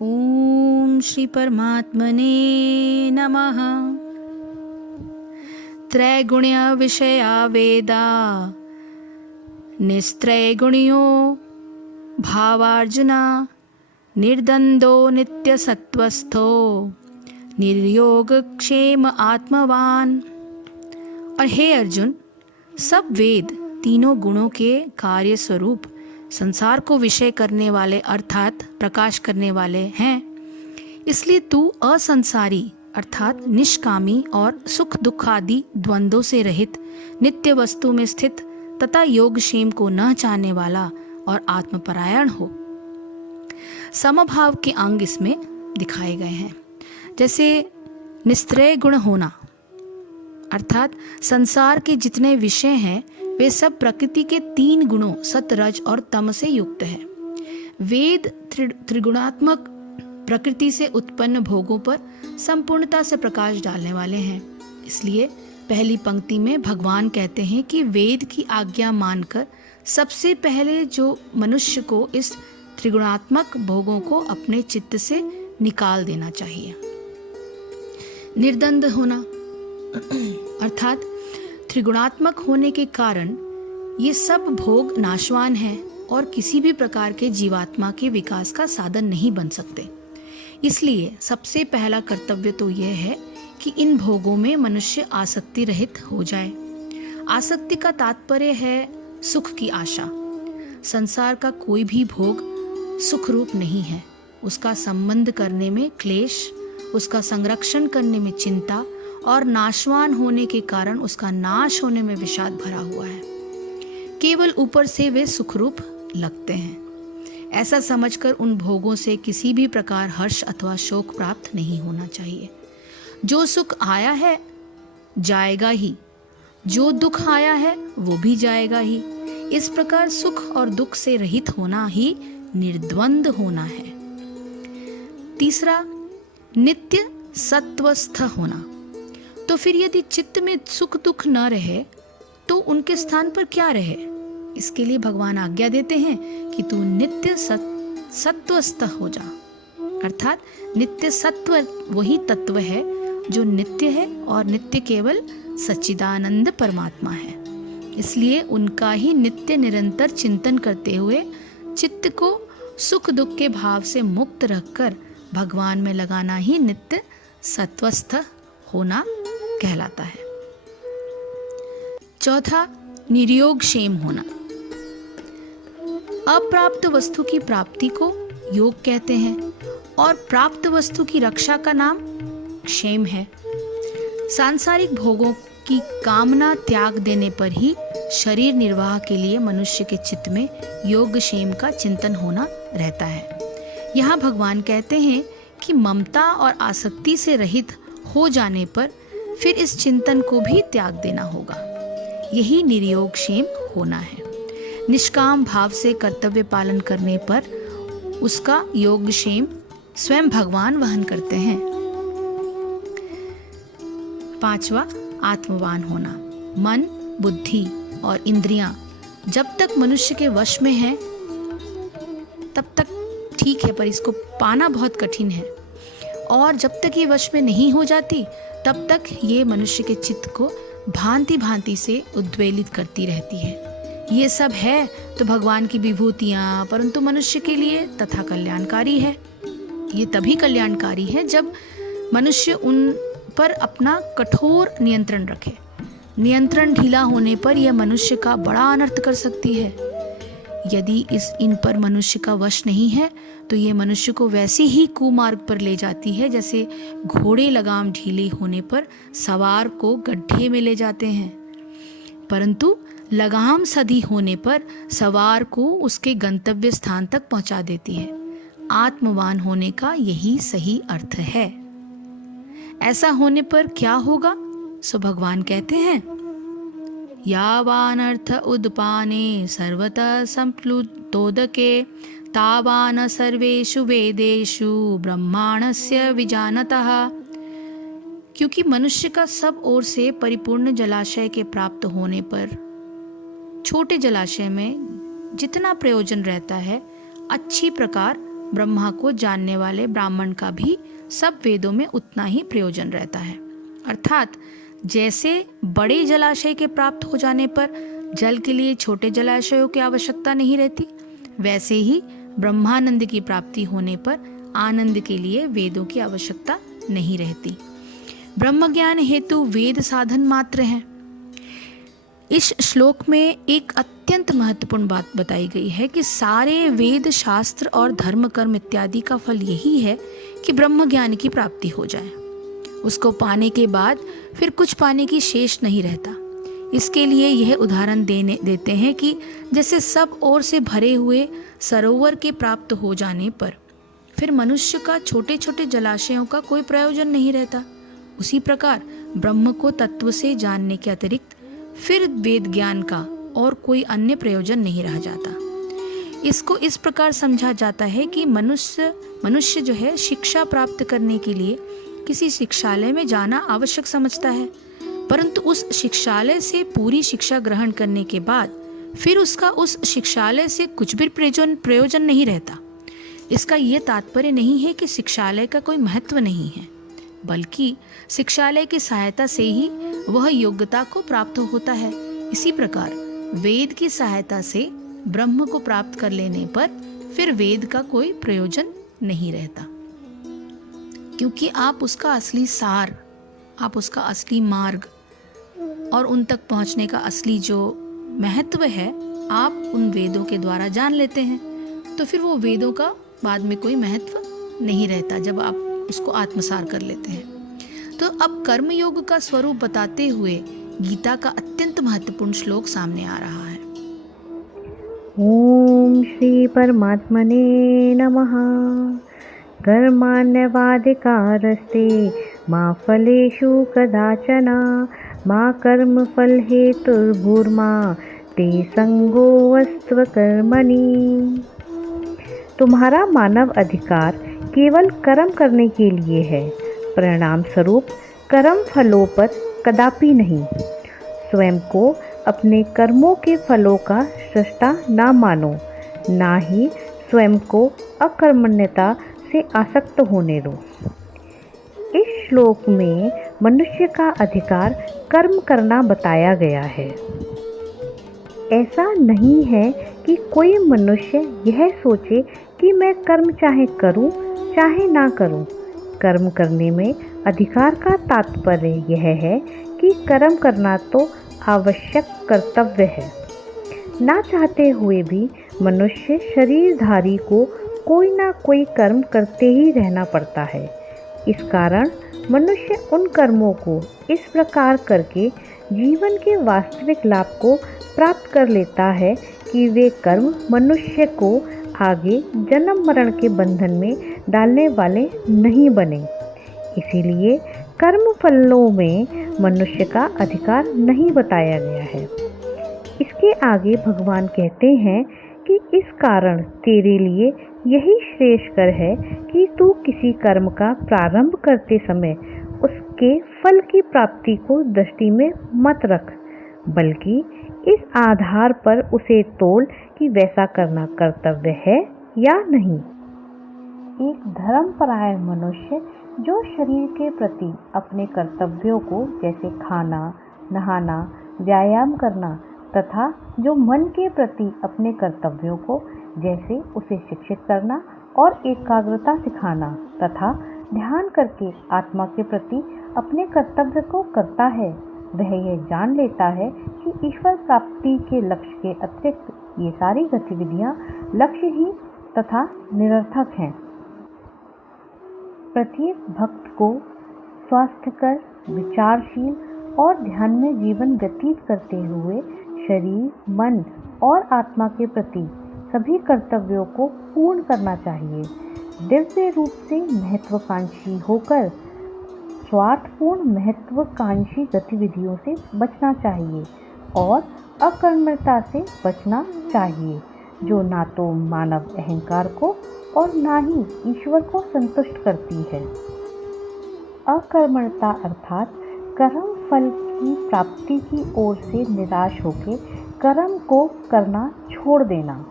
ओम श्री परमात्मने नमः। त्रैगुण्य विषया वेदा निस्त्रैगुण्यो भावार्जुना निर्द्वंदो नित्यसत्वस्थो निर्योग क्षेम आत्मवान। और हे अर्जुन, सब वेद तीनों गुणों के कार्य स्वरूप संसार को विषय करने वाले अर्थात प्रकाश करने वाले हैं। इसलिए तू असंसारी अर्थात निष्कामी और सुख दुख आदि द्वंद्वों से रहित नित्य वस्तु में स्थित तथा योगक्षेम को न चाहने वाला और आत्मपरायण हो। समभाव के अंग इसमें दिखाए गए हैं, जैसे निस्त्रय गुण होना अर्थात संसार के जितने विषय हैं वे सब प्रकृति के तीन गुणों सत रज और तम से युक्त है। वेद त्रिगुणात्मक प्रकृति से उत्पन्न भोगों पर संपूर्णता से प्रकाश डालने वाले हैं। इसलिए पहली पंक्ति में भगवान कहते हैं कि वेद की आज्ञा मानकर सबसे पहले जो मनुष्य को इस त्रिगुणात्मक भोगों को अपने चित्त से निकाल देना चाहिए। निर्द्वंद होना अर्थात त्रिगुणात्मक होने के कारण ये सब भोग नाशवान हैं और किसी भी प्रकार के जीवात्मा के विकास का साधन नहीं बन सकते। इसलिए सबसे पहला कर्तव्य तो यह है कि इन भोगों में मनुष्य आसक्ति रहित हो जाए। आसक्ति का तात्पर्य है सुख की आशा। संसार का कोई भी भोग सुख रूप नहीं है। उसका संबंध करने में क्लेश, उसका संरक्षण करने में चिंता और नाशवान होने के कारण उसका नाश होने में विषाद भरा हुआ है। केवल ऊपर से वे सुखरूप लगते हैं। ऐसा समझकर उन भोगों से किसी भी प्रकार हर्ष अथवा शोक प्राप्त नहीं होना चाहिए। जो सुख आया है जाएगा ही, जो दुख आया है वो भी जाएगा ही। इस प्रकार सुख और दुख से रहित होना ही निर्द्वंद होना है। तीसरा, नित्य सत्वस्थ होना। तो फिर यदि चित्त में सुख दुख न रहे तो उनके स्थान पर क्या रहे? इसके लिए भगवान आज्ञा देते हैं कि तू नित्य सत्वस्थ हो जा। अर्थात नित्य सत्व वही तत्व है जो नित्य है और नित्य केवल सच्चिदानंद परमात्मा है। इसलिए उनका ही नित्य निरंतर चिंतन करते हुए चित्त को सुख दुख के भाव से मुक्त रखकर भगवान में लगाना ही नित्य सत्वस्थ होना कहलाता है। चौथा, निर्योग क्षेम होना। अप्राप्त वस्तु की प्राप्ति को योग कहते हैं और प्राप्त वस्तु की रक्षा का नाम क्षेम है। सांसारिक भोगों की कामना त्याग देने पर ही शरीर निर्वाह के लिए मनुष्य के चित्त में योग क्षेम का चिंतन होना रहता है। यहाँ भगवान कहते हैं कि ममता और आसक्ति से रहित हो जाने पर फिर इस चिंतन को भी त्याग देना होगा। यही निर्योग क्षेम होना है। निष्काम भाव से कर्तव्य पालन करने पर उसका योग क्षेम स्वयं भगवान वहन करते हैं। पांचवा, आत्मवान होना। मन, बुद्धि और इंद्रियां जब तक मनुष्य के वश में हैं तब तक ठीक है, पर इसको पाना बहुत कठिन है। और जब तक ये वश में नहीं हो जाती तब तक ये मनुष्य के चित्त को भांति भांति से उद्वेलित करती रहती है। ये सब है तो भगवान की विभूतियाँ, परंतु मनुष्य के लिए तथा कल्याणकारी है। ये तभी कल्याणकारी है जब मनुष्य उन पर अपना कठोर नियंत्रण रखे। नियंत्रण ढीला होने पर यह मनुष्य का बड़ा अनर्थ कर सकती है। यदि इन पर मनुष्य का वश नहीं है तो ये मनुष्य को वैसे ही कुमार्ग पर ले जाती है जैसे घोड़े लगाम ढीली होने पर सवार को गड्ढे में ले जाते हैं, परंतु लगाम सधी होने पर सवार को उसके गंतव्य स्थान तक पहुंचा देती है। आत्मवान होने का यही सही अर्थ है। ऐसा होने पर क्या होगा? सो भगवान कहते हैं, यावान अर्थ उद्पाने सर्वतः संप्लुतोदके तावान सर्वेषु वेदेषु ब्रह्माणस्य विजानतः। क्योंकि मनुष्य का सब ओर से परिपूर्ण जलाशय के प्राप्त होने पर छोटे जलाशय में जितना प्रयोजन रहता है अच्छी प्रकार ब्रह्मा को जानने वाले ब्राह्मण का भी सब वेदों में उतना ही प्रयोजन रहता है। अर्थात जैसे बड़े जलाशय के प्राप्त हो जाने पर जल के लिए छोटे जलाशयों की आवश्यकता नहीं रहती, वैसे ही ब्रह्मानंद की प्राप्ति होने पर आनंद के लिए वेदों की आवश्यकता नहीं रहती। ब्रह्म ज्ञान हेतु वेद साधन मात्र हैं। इस श्लोक में एक अत्यंत महत्वपूर्ण बात बताई गई है कि सारे वेद शास्त्र और धर्म कर्म इत्यादि का फल यही है कि ब्रह्म ज्ञान की प्राप्ति हो जाए। उसको पाने के बाद फिर कुछ पाने की शेष नहीं रहता। इसके लिए यह उदाहरण देते हैं कि जैसे सब ओर से भरे हुए सरोवर के प्राप्त हो जाने पर फिर मनुष्य का छोटे छोटे जलाशयों का कोई प्रयोजन नहीं रहता, उसी प्रकार ब्रह्म को तत्व से जानने के अतिरिक्त फिर वेद ज्ञान का और कोई अन्य प्रयोजन नहीं रह जाता। इसको इस प्रकार समझा जाता है कि मनुष्य जो है शिक्षा प्राप्त करने के लिए किसी शिक्षालय में जाना आवश्यक समझता है, परंतु उस शिक्षालय से पूरी शिक्षा ग्रहण करने के बाद फिर उसका उस शिक्षालय से कुछ भी प्रयोजन नहीं रहता। इसका यह तात्पर्य नहीं है कि शिक्षालय का कोई महत्व नहीं है, बल्कि शिक्षालय की सहायता से ही वह योग्यता को प्राप्त होता है। इसी प्रकार वेद की सहायता से ब्रह्म को प्राप्त कर लेने पर फिर वेद का कोई प्रयोजन नहीं रहता, क्योंकि आप उसका असली सार, आप उसका असली मार्ग और उन तक पहुंचने का असली जो महत्व है आप उन वेदों के द्वारा जान लेते हैं। तो फिर वो वेदों का बाद में कोई महत्व नहीं रहता जब आप उसको आत्मसार कर लेते हैं। तो अब कर्मयोग का स्वरूप बताते हुए गीता का अत्यंत महत्वपूर्ण श्लोक सामने आ रहा है। ओम श्री परमात्मने नमः। कर्माण्यवाधिकारस्ते मा फलेषु कदाचन मा कर्मफल हेतुर्भूर्मा ते संगोऽस्त्व कर्मणि। तुम्हारा मानव अधिकार केवल कर्म करने के लिए है, परिणाम स्वरूप कर्म फलों पर कदापि नहीं। स्वयं को अपने कर्मों के फलों का सृष्टा ना मानो, ना ही स्वयं को अकर्मण्यता से आसक्त होने दो। इस श्लोक में मनुष्य का अधिकार कर्म करना बताया गया है। ऐसा नहीं है कि कोई मनुष्य यह सोचे कि मैं कर्म चाहे करूं चाहे ना करूं। कर्म करने में अधिकार का तात्पर्य यह है कि कर्म करना तो आवश्यक कर्तव्य है। ना चाहते हुए भी मनुष्य शरीरधारी को कोई ना कोई कर्म करते ही रहना पड़ता है। इस कारण मनुष्य उन कर्मों को इस प्रकार करके जीवन के वास्तविक लाभ को प्राप्त कर लेता है कि वे कर्म मनुष्य को आगे जन्म मरण के बंधन में डालने वाले नहीं बने। इसीलिए कर्म फलों में मनुष्य का अधिकार नहीं बताया गया है। इसके आगे भगवान कहते हैं कि इस कारण तेरे लिए यही श्रेयस्कर है कि तू किसी कर्म का प्रारंभ करते समय उसके फल की प्राप्ति को दृष्टि में मत रख, बल्कि इस आधार पर उसे तोल कि वैसा करना कर्तव्य है या नहीं। एक धर्मपरायण मनुष्य जो शरीर के प्रति अपने कर्तव्यों को जैसे खाना, नहाना, व्यायाम करना तथा जो मन के प्रति अपने कर्तव्यों को जैसे उसे शिक्षित करना और एकाग्रता सिखाना तथा ध्यान करके आत्मा के प्रति अपने कर्तव्य को करता है, वह यह जान लेता है कि ईश्वर प्राप्ति के लक्ष्य के अतिरिक्त ये सारी गतिविधियां लक्ष्यहीन तथा निरर्थक हैं। प्रत्येक भक्त को स्वास्थ्यकर, विचारशील और ध्यान में जीवन व्यतीत करते हुए शरीर, मन और आत्मा के प्रति सभी कर्तव्यों को पूर्ण करना चाहिए। दिव्य रूप से महत्वाकांक्षी होकर स्वार्थपूर्ण महत्वाकांक्षी गतिविधियों से बचना चाहिए और अकर्मण्यता से बचना चाहिए, जो ना तो मानव अहंकार को और ना ही ईश्वर को संतुष्ट करती है। अकर्मण्यता अर्थात कर्म फल की प्राप्ति की ओर से निराश होकर कर्म को करना छोड़ देना।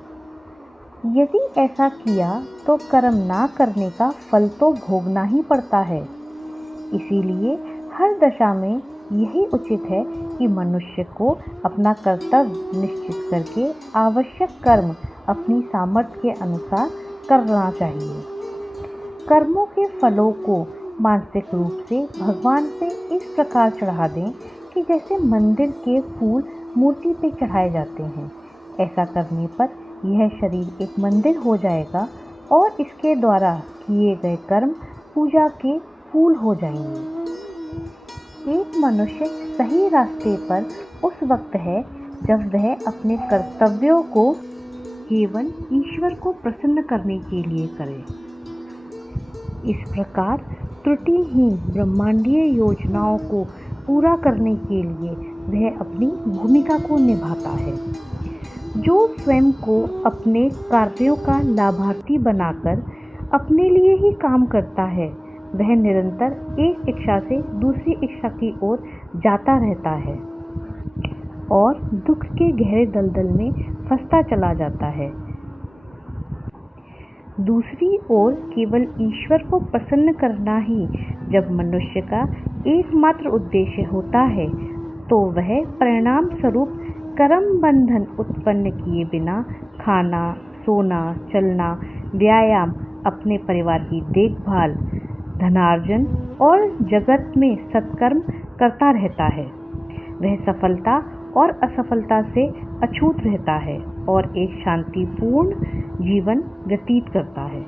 यदि ऐसा किया तो कर्म ना करने का फल तो भोगना ही पड़ता है। इसीलिए हर दशा में यही उचित है कि मनुष्य को अपना कर्तव्य निश्चित करके आवश्यक कर्म अपनी सामर्थ्य के अनुसार करना चाहिए। कर्मों के फलों को मानसिक रूप से भगवान पे इस प्रकार चढ़ा दें कि जैसे मंदिर के फूल मूर्ति पे चढ़ाए जाते हैं। ऐसा करने पर यह शरीर एक मंदिर हो जाएगा और इसके द्वारा किए गए कर्म पूजा के फूल हो जाएंगे। एक मनुष्य सही रास्ते पर उस वक्त है जब वह अपने कर्तव्यों को केवल ईश्वर को प्रसन्न करने के लिए करे। इस प्रकार त्रुटिहीन ब्रह्मांडीय योजनाओं को पूरा करने के लिए वह अपनी भूमिका को निभाता है। जो स्वयं को अपने कार्यों का लाभार्थी बनाकर अपने लिए ही काम करता है, वह निरंतर एक इच्छा से दूसरी इच्छा की ओर जाता रहता है और दुख के गहरे दलदल में फंसता चला जाता है। दूसरी ओर केवल ईश्वर को प्रसन्न करना ही जब मनुष्य का एकमात्र उद्देश्य होता है, तो वह परिणाम स्वरूप कर्म बंधन उत्पन्न किए बिना खाना, सोना, चलना, व्यायाम, अपने परिवार की देखभाल, धनार्जन और जगत में सत्कर्म करता रहता है। वह सफलता और असफलता से अछूत रहता है और एक शांतिपूर्ण जीवन व्यतीत करता है।